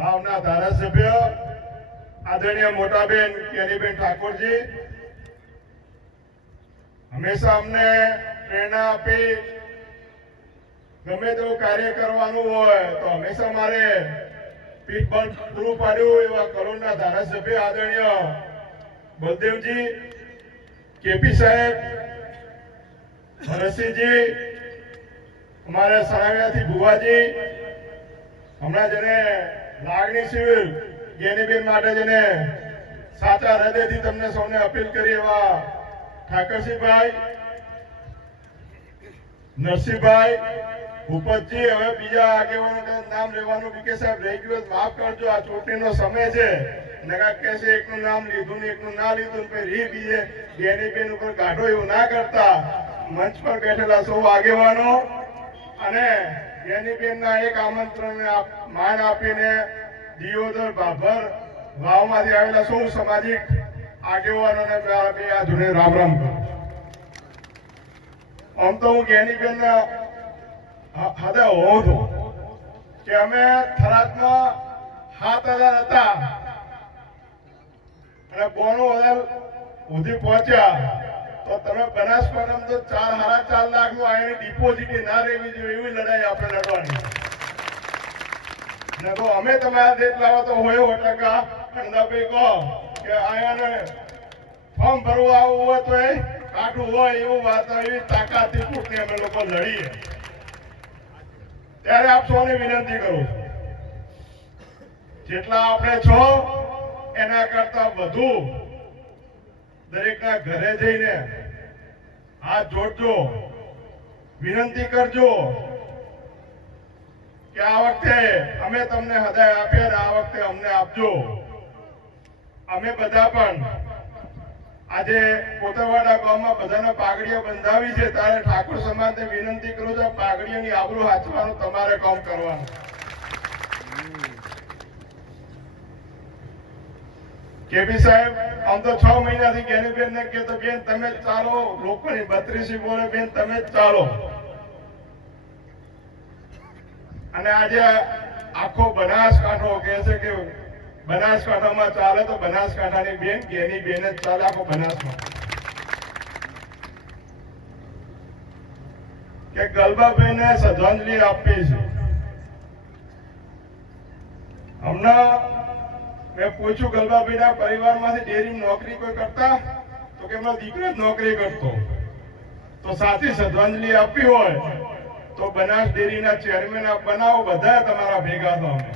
ભાવના ધારાસભ્ય આદરણીય મોટાબેન કેરીબેન ઠાકોરજી, હંમેશા અમને પ્રેરણા આપી ગમે તેવું કાર્ય કરવાનું હોય તો હંમેશા મારે પીઠ બંધ પૂરું પાડ્યું એવા કરોડના ધારાસભ્ય આદરણીય બલદેવજી, કેપી સાહેબ, ભરતસિંહજી, અમારા સણાવ્યાથી ભુવાજી, હમણાં જેને લાગણીશીલ ગેનીબેન માટે જેને સાચા હૃદયથી તમને સૌને અપીલ કરી એવા ઠાકરસિંહભાઈ, નરસિંહભાઈ, ભૂપતજી, હવે બીજા આગેવાનો નામ લેવાનું બીકે સાહેબ, રહી ગયું માફ કરજો, આ ચૂંટણીનો સમય છે. નગા કે છે, એકનું નામ લીધું એકનું ના લીધું રી બીજે. ગેનીબેન ઉપર કાઢો એવું ના કરતા. મંચ પર બેઠેલા સૌ આગેવાનો અને જેનીબેનના એક આમંત્રણને માન આપીને દિયોદર બાભર વાવમાંથી આવેલા સૌ સામાજિક આગેવાનોને બે જોડે રામ રામ કરું આમ તો હું ગેનીબેનના હદે હોઉં છું કે અમે થરાદમાં સાત હજાર હતા અને બોનું હજાર સુધી પહોંચ્યા. તો તમે બનાસકાંઠામાં તો ચાર સાડા ચાર લાખનું આની ડિપોઝિટ ના રહેવી જોઈએ એવી લડાઈ આપણે લડવાની ને તો અમે તમારા દેશ લાવો તો હોય હો ટકા. ખંડાભાઈ કહો કે આયાને ફોર્મ ભરવું આવું હોય તો એ કાઠું હોય એવું વાત એવી તાકાતથી ચૂંટણી અમે લોકો લડીએ. ત્યારે આપ સૌને વિનંતી કરું જેટલા આપણે છો, એના કરતા વધુ દરેકના ઘરે જઈને હાથ જોડજો. વિનંતી કરજો કે આ વખતે અમે તમને હૃદય આપ્યા આ વખતે અમને આપજો. અમે બધા પણ આજે કોતરવાડા ગામમાં બધાના પાઘડીઓ બંધાવી છે. ત્યારે ઠાકોર સમાજને વિનંતી કરું છું પાઘડીઓની આબરૂ હાચવાનું તમારે કામ કરવાનું. કેપી સાહેબ, આમ તો છ મહિનાથી જ્ઞાનીબેન ને કહેતો બેન તમે ચાલો, લોકોની બત્રીસી બોલે, બેન તમે ચાલો. અને આજે આખો બનાસકાંઠો કહે છે કે બનાસકાંઠામાં ચાલે તો બનાસકાંઠાની બેન ગેની બેન જ ચાલે આખો બનાસકાંઠા. કે ગલબાબેને શ્રદ્ધાંજલિ આપી છે. હમણાં મેં પૂછ્યું ગલબાભાઈના પરિવારમાંથી ડેરી નોકરી કોઈ કરતા? તો કે એમનો દીકરો જ નોકરી કરતો. તો સાથી શ્રદ્ધાંજલિ આપવી હોય, તો બનાસ ડેરીના ચેરમેન બનાવો બધા તમારા ભેગા થો અમે.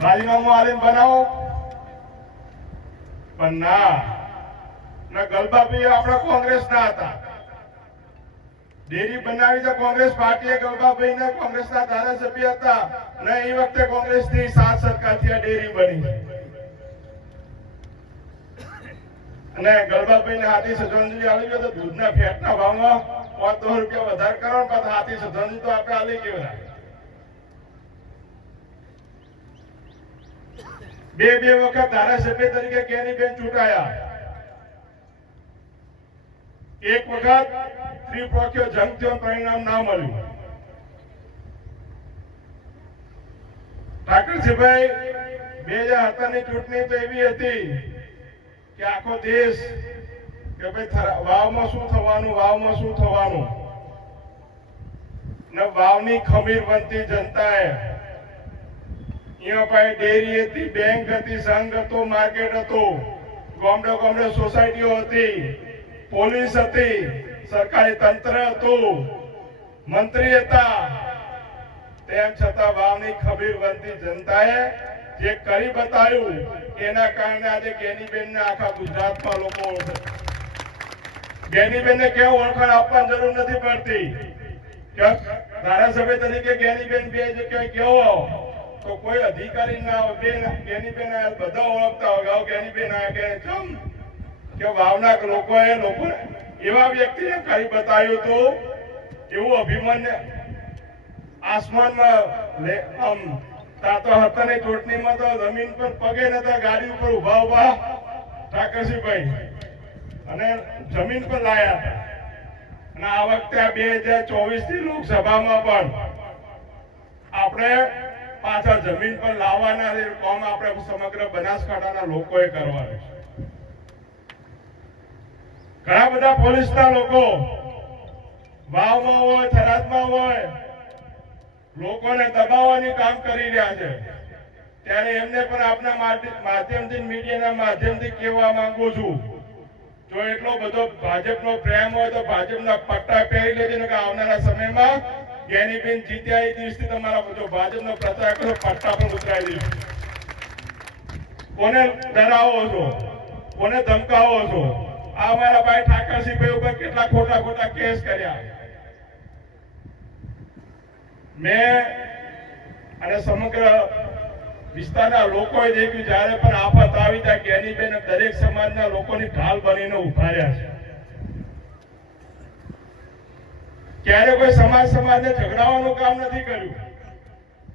રાજીનામું આલીને બનાવો. પણ ના ના ગલબાભાઈ આપણા કોંગ્રેસના હતા. ડેરી બનાવી તો કોંગ્રેસ પાર્ટીએ ગલબાભાઈને કોંગ્રેસના ધારાસભ્ય હતા. ને એ વખતે કોંગ્રેસની સાત સરકારથી આ ડેરી બની. અને ગલબાભાઈને હાથી શ્રદ્ધાંજલિ આવી ગયો તો દૂધના ફેટના ભાવમાં પાંચ દસ રૂપિયા વધારે કરો ને પાછા હાથી શ્રદ્ધાંજલિ તો આપણે આલી કેવડા બે બે વખત ધારાસભ્ય તરીકે કેનીબેન ચૂંટાયા. એક વખત શ્રી પ્રોક્યો જંગ થયો પરિણામ ના મળ્યું. ઠાકરસિંહભાઈ બે હજાર સત્તરની ચૂંટણી તો એવી હતી કે આખો દેશ કે ભાઈ વાવમાં શું થવાનું, વાવમાં શું થવાનું? ને વાવની ખમીર બનતી જનતાએ અહીંયા ભાઈ ડેરી હતી, બેંક હતી, સંઘ હતો, માર્કેટ હતું, ગોમડે ગોમડે સોસાયટીઓ હતી, પોલીસ હતી, સરકારી તંત્ર હતું, મંત્રી હતા તેમ છતાં વાવની ખબીર બનતી જનતાએ જે કરી બતાવ્યું, એના કારણે આજે ગેનીબેનને આખા ગુજરાતમાં લોકો ઓળખે ગેનીબેનને કેવું ઓળખાણ આપવાની જરૂર નથી પડતી. ધારાસભ્ય તરીકે ગેનીબેન બે જગ્યાએ કેવો તો કોઈ અધિકારી ના હોય, બેન, ગેનીબેન બધા ઓળખતા હોય ગાવ ગેનીબેન આ કે જમ કે વાવના લોકોએ લોકો એવા વ્યક્તિએ કરી બતાવ્યું હતું, એવું અભિમન્યુ આસમાનમાં આમ હતા ને ચૂંટણીમાં તો જમીન પર પગે નતા ગાડી ઉપર ઊભા ઊભા ઠાકરસિંહભાઈ. અને જમીન પર લાયા હતા. અને આ વખતે બે હજાર ચોવીસથી લોકસભામાં પણ આપણે પાછા જમીન પર લાવવાના એ આપણે સમગ્ર બનાસકાંઠાના લોકોએ કરવાનું છે. ઘણા બધા પોલીસના લોકો વાવમાં હોય, થરાદમાં હોય લોકોને દબાવવાની કામ કરી રહ્યા છે. ત્યારે એમને પણ આપના માધ્યમથી, મીડિયાના માધ્યમથી કહેવા માંગુ છું. જો એટલો બધો ભાજપનો પ્રેમ હોય તો ભાજપના પટ્ટા પહેરી લેજો કે આવનારા સમયમાં જ્ઞાનીબેન જીત્યા એ દિવસથી તમારા બધો ભાજપનો પ્રચાર કરો, પટ્ટા પણ ઉતરાઈ દઈશું. કોને ડરાવો છો? કોને ધમકાવો છો? આ અમારા ભાઈ ઠાકરસિંહભાઈ ઉપર કેટલા ખોટા ખોટા કેસ કર્યા. મેં અને સમગ્ર વિસ્તારના લોકોએ દેખ્યું જ્યારે પણ આફત આવી ત્યાં જ્ઞાનીબેન દરેક સમાજના લોકોની ઢાલ બનીને ઊભા રહ્યા છે. ક્યારે કોઈ સમાજ સમાજને ઝઘડાવાનું કામ નથી કર્યું?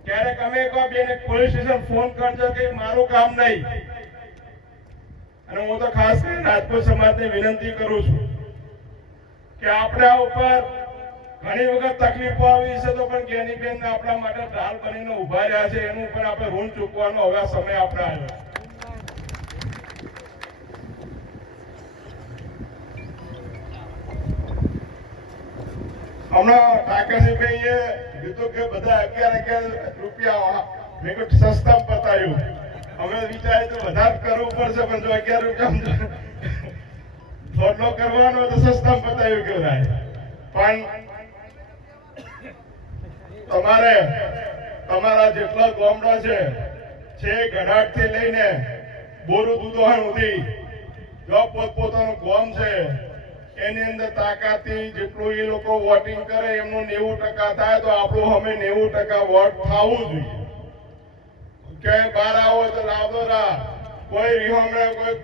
ક્યારેક અમે કહો બેને પોલીસ સ્ટેશન ફોન કરજો કે મારું કામ નહીં. અને હું તો ખાસ કરીને રાજપૂત સમાજને વિનંતી કરું છું કે આપણા ઉપર ઘણી વખત તકલીફો આવી છે તો પણ જ્ઞાનીબેન આપણા માટે ઢાલ બનીને ઊભા રહ્યા છે. એનું પણ આપણે ઋણ ચૂકવાનો હવે સમય આપણે આવ્યો. હમણાં ઠાકરસિંહભાઈએ કીધું કે બધા અગિયાર અગિયાર રૂપિયા મેં સસ્તા પતાયું. અમે વિચારે તો વધારે કરવું પડશે, પણ જો અગિયાર રૂપિયા થોડો કરવાનો તો સસ્તા પતાયું કહેવાય. પણ તમારે તમારા જેટલા ગામડા છે છે ગઢાટથી લઈને બોરુ દુધોહણ સુધી, જો પોતપોતાનું ગામ છે, એની અંદર તાકાતથી જેટલું એ લોકો વોટિંગ કરે, એમનું નેવું ટકા થાય તો આપણું અમે નેવું ટકા વોટ થવું જોઈએ. કે બાર આવો તો લાવદોરા કોઈ રિહોમણે કોઈ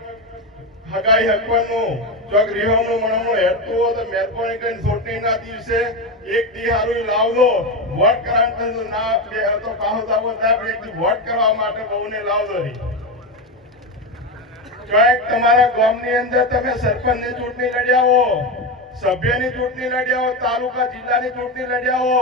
હગાઈ હકવાનું? જો રિહોમનું મણમણું હેડતું હોય તો મહેરબાની કરીને ચૂંટણીના દિવસે એક દી હારું લાવજો. વોટ કરાવતો ના બે તો પાહો દાવો સાહેબ એક દી વોટ કરવા માટે બહુને લાવજો નહીં ચોક તમારા ગામની અંદર તમે સરપંચની ચૂંટણી લડ્યા હો, સભ્યની ચૂંટણી લડ્યા હો, તાલુકા જિલ્લાની ચૂંટણી લડ્યા હો,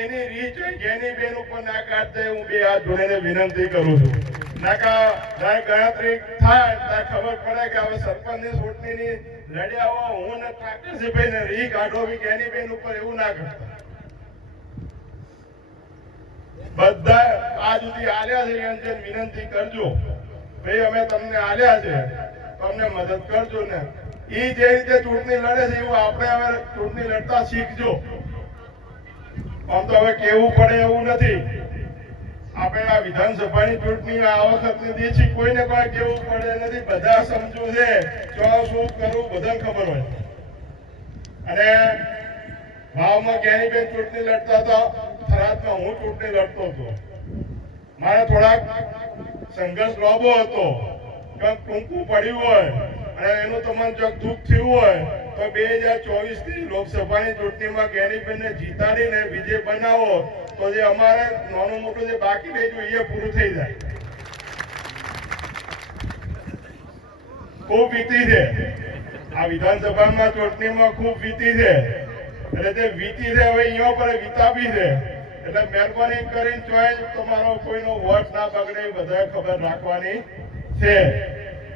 એની રીચ જેની બેન ઉપર ના કાઢતે હું બે હાથ જોડીને વિનંતી કરું છું. નાકા ગણતરી થાય, ત્યાં ખબર પડે કે હવે સરપંચની ચૂંટણીની લડ્યા હો હું ને ઠાકરસિંહભાઈ ને રી કાઢો બી કેની બેન ઉપર એવું ના કરતા. બધા આ સુધી આલ્યા છે અંજન વિનંતી કરજો. ભાઈ, અમે તમને આલ્યા છે, તમને મદદ કરજો ને. એ જે રીતે ચૂંટણી લડે છે, એવું આપણે હવે ચૂંટણી લડતા શીખજો. આમ તો હવે કેવું પડે એવું નથી. આપણે આ વિધાનસભાની ચૂંટણી આ વખતની દેશી કોઈને કોઈ કેવું પડે નથી. બધા સમજુ છે. જો શું કરવું? બધાને ખબર હોય. અને ભાવમાં ક્યાંય બેન ચૂંટણી લડતા હતા? થરાદમાં હું ચૂંટણી લડતો હતો. મારે થોડાક સંઘર્ષ લોબો હતો. કંઈક ટૂંકું પડ્યું હોય અને એનું તમને જો દુઃખ થયું હોય, તો બે હજાર ચોવીસની લોકસભાની ચૂંટણીમાં ગેનીબેનને જીતાડીને વિજય બનાવો તો જે અમારે નાનું મોટું જે બાકી રહી એ પૂરું થઈ જાય. ખૂબ વીતી છે. આ વિધાનસભામાં ચૂંટણીમાં ખૂબ વીતી છે. એટલે તે વીતી છે, હવે અહીંયા પર વિતાવી છે. એટલે મહેરબાની કરીને ચોઈસ તમારો કોઈનો વોટ ના બગડે બધાએ ખબર રાખવાની છે.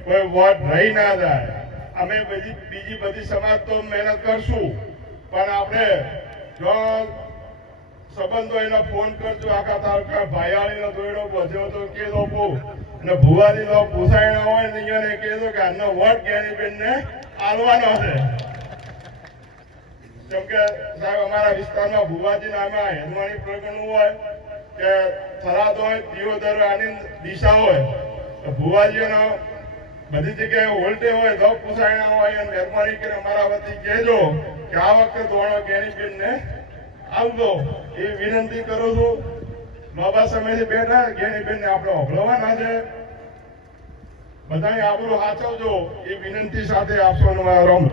કોઈ વોટ રહી ના જાય. અમે બધી, બીજી બધી સમાજ તો મહેનત કરશું. પણ આપણે જો સંબંધો એને ફોન કરજો. આખા તાલુકા ભાયાળીનો દોયડો બધ્યો તો કે દો અને ભુવાજી નો પૂછાયણો હોય ને અહીંયા કે દો કે આનો વોટ જ્ઞાનીબેન ને આલવાનો છે. કેમ કે સાહેબ, અમારા વિસ્તારમાં ભુવાજી નામે હેદવાણી પ્રગણું હોય કે થરાદ હોય, દિયોદર આની દિશા હોય. તો ભુવાજીનો બધી જગ્યાએ હોલ્ટે હોય, તો પૂછાયણા હોય, અને મહેરબાની કરીને અમારા વતી કહેજો કે આ વખતે ધોરણો ગેરીબેન ને આવજો. એ વિનંતી કરું છું. લાંબા સમયથી બેઠા જ્ઞાનીબેન ને આપણે ઓગળવાના છે બધાએ આબરૂ સાચવજો એ વિનંતી સાથે આપશો રામ